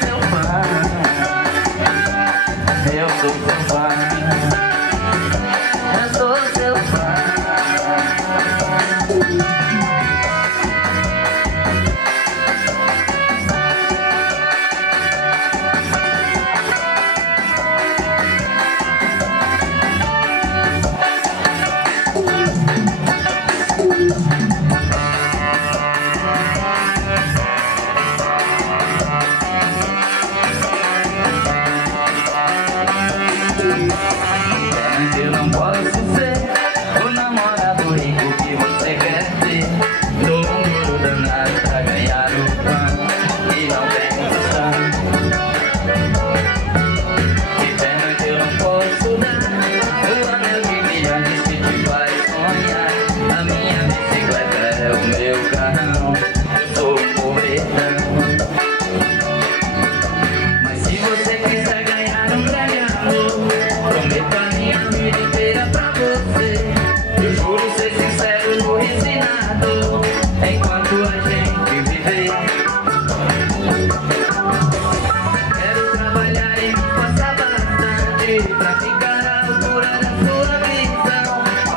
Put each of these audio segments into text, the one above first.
seu fã. Eu sou seu fã. Eu sou seu fã. Eu não posso ser o namorado rico que você quer ter. Dou um duro danado pra ganhar o pão e não tem condição. Que pena que eu não posso dar o anel de milhões que te faz sonhar. A minha bicicleta é o meu carrão, eu sou o pobretão. Mas se você quiser ganhar um grande amor, prometo a minha vida inteira pra você. Eu juro ser sincero no ensinado, enquanto a gente viver. Quero trabalhar e me esforçar bastante pra ficar à altura da sua visão.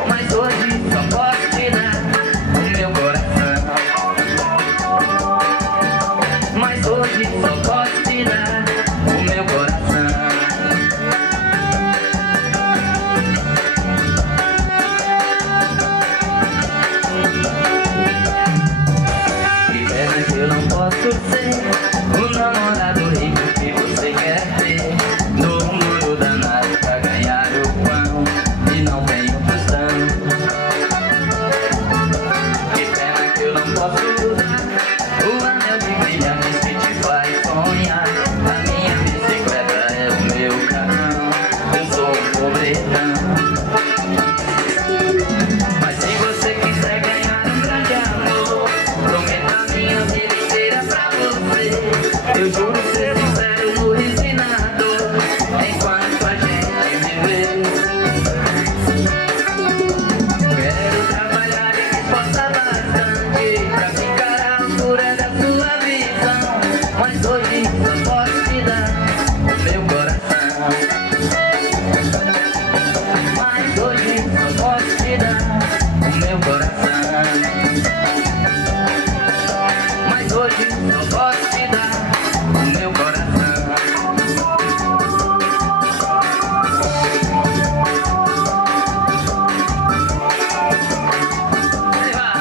Mas hoje só posso te dar o meu coração. Mas hoje só posso te dar o meu coração. Que pena que eu não posso ser o namorado rico que você quer ter. Dou um duro danado pra ganhar o pão e não tenho tostão. Que pena que eu não posso dar o anel de brilhantes que te faz sonhar. A minha bicicleta é o meu carrão, eu sou um pobretão. Mas se você quiser ganhar um grande amor, prometo a minha vida inteira pra você. Eu juro ser sincero no ensinado, enquanto a gente viver. Quero trabalhar e me esforçar bastante pra ficar à altura da sua visão. Mas hoje só posso te dar o meu coração. Mas hoje só posso te dar o meu coração. Mas hoje só posso te dar o meu coração. Aí vai.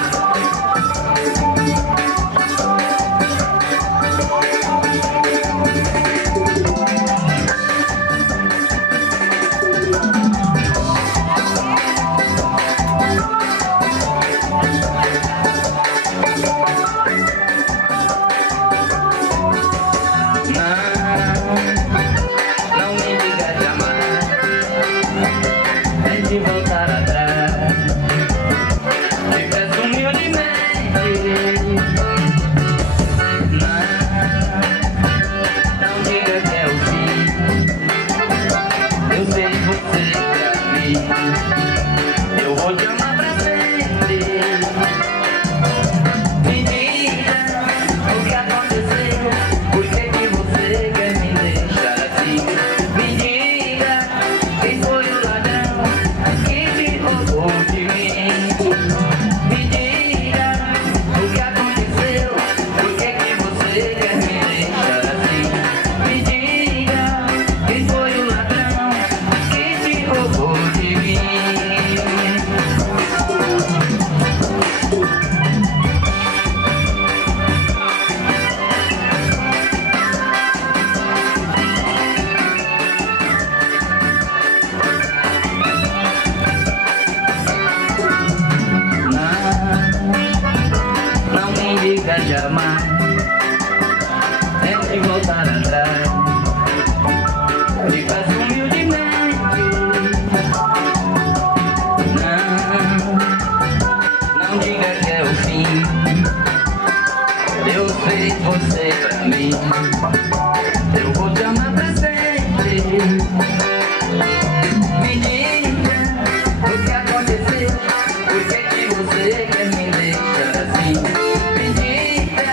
Não me diga de amar, é de voltar atrás. Te peço humildemente. Não diga que é o fim. Eu sei você pra mim. Eu vou te amar pra sempre. Me diga o que aconteceu, por que você quer me deixar assim? Me diga quem foi o ladrão que te roubou de mim. Me diga o que aconteceu, por que você quer me deixar assim? Me diga quem foi o ladrão que te roubou de mim. Não me diga de amar, é de voltar atrás. Me faz humildemente. Não diga que é o fim. Eu sei você pra mim. Eu vou te amar pra sempre. Me diga o que aconteceu, por que você quer me deixar assim? Me diga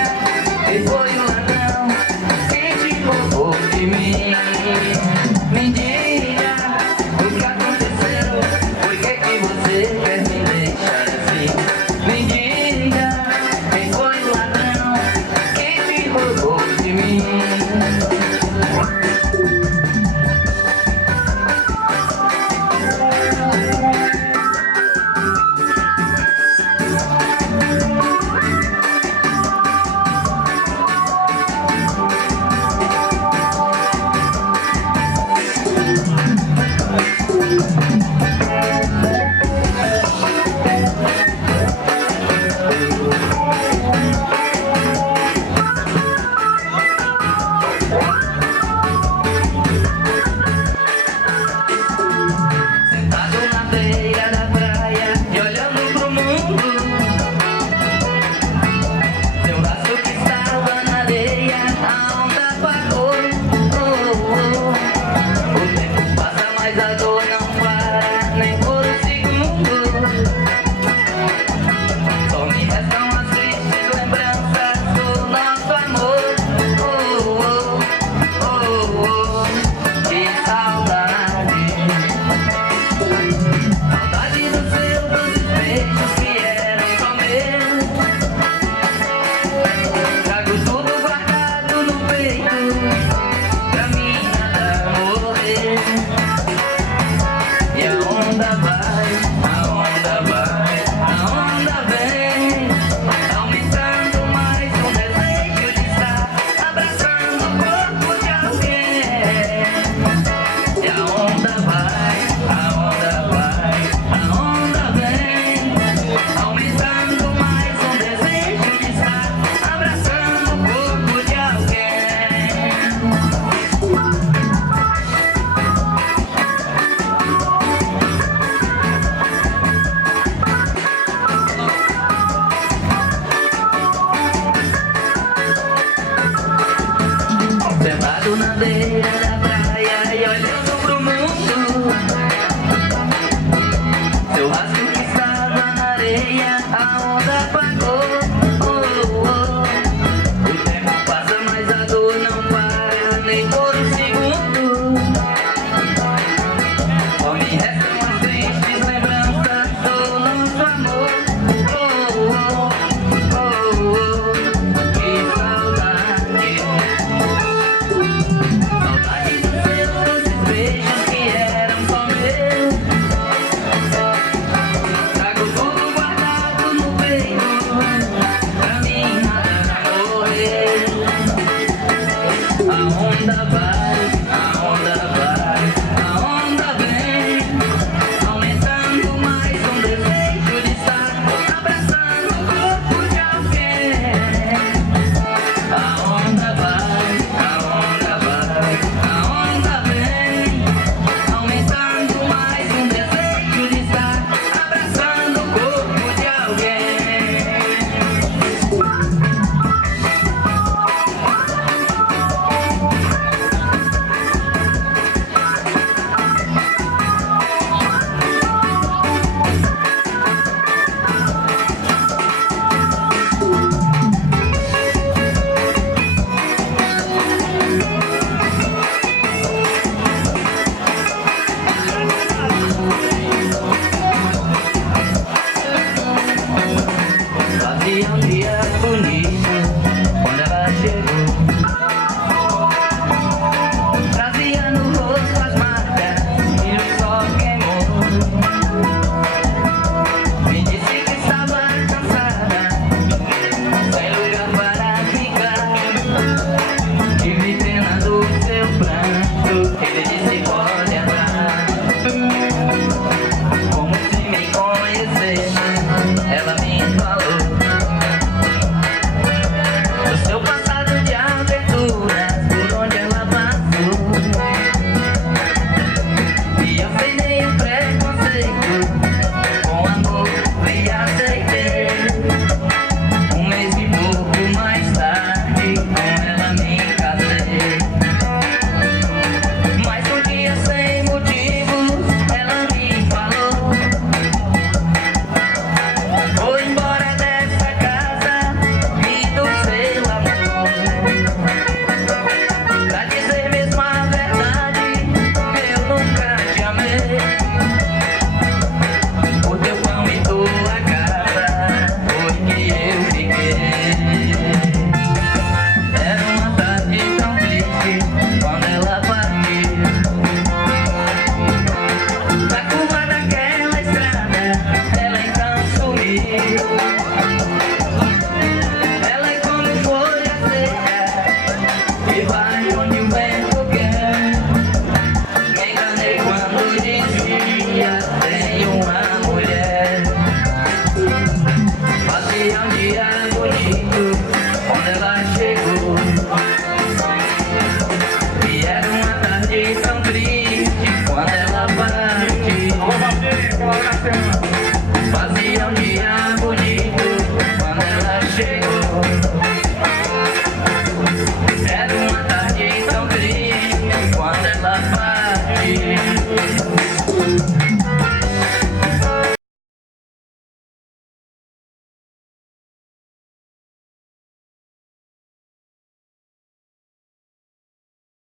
beira da praia e olhando pro mundo. Seu rastro que estava na areia, a onda apagou. O tempo passa, mas a dor não para nem por um segundo. Só me restam as tristes lembranças do nosso amor. Que saudade. Saudade dos seus doces beijos que eram só meus. Trago tudo guardado no peito, pra mim nada morrer. A onda vai, a onda vai, a onda vem, aumentando mais um desejo de estar abraçando o corpo de alguém. A onda vai, a onda vai, a onda vem, aumentando mais um desejo de estar abraçando o corpo de alguém. Fazia um dia bonito quando ela chegou. Trazia no rosto as marcas que o sol queimou. Me disse que estava cansada, sem lugar para ficar. Tive pena do seu pranto, ele disse pode entrar. Como se me conhecesse, ela me falou do seu passado de aventuras, por onde ela passou. E eu frenei o preconceito, com amor e aceitei. Um mês e pouco mais tarde, com ela me casei. Mas um dia sem motivos, ela me falou: vou embora dessa casa e do seu amor. Pra dizer mesmo a verdade, eu nunca te amei. Por teu pão e tua casa foi que eu fiquei. Era uma tarde tão triste quando ela partiu. Na curva daquela estrada, ela então sumiu. Ela é como folha seca e vai onde o vento quer. Me enganei quando dizia tenho uma mulher. Fazia um dia bonito quando ela chegou. E era uma tarde tão triste quando ela partiu. Fazia um dia bonito quando ela chegou. Era uma tarde tão triste quando ela partiu.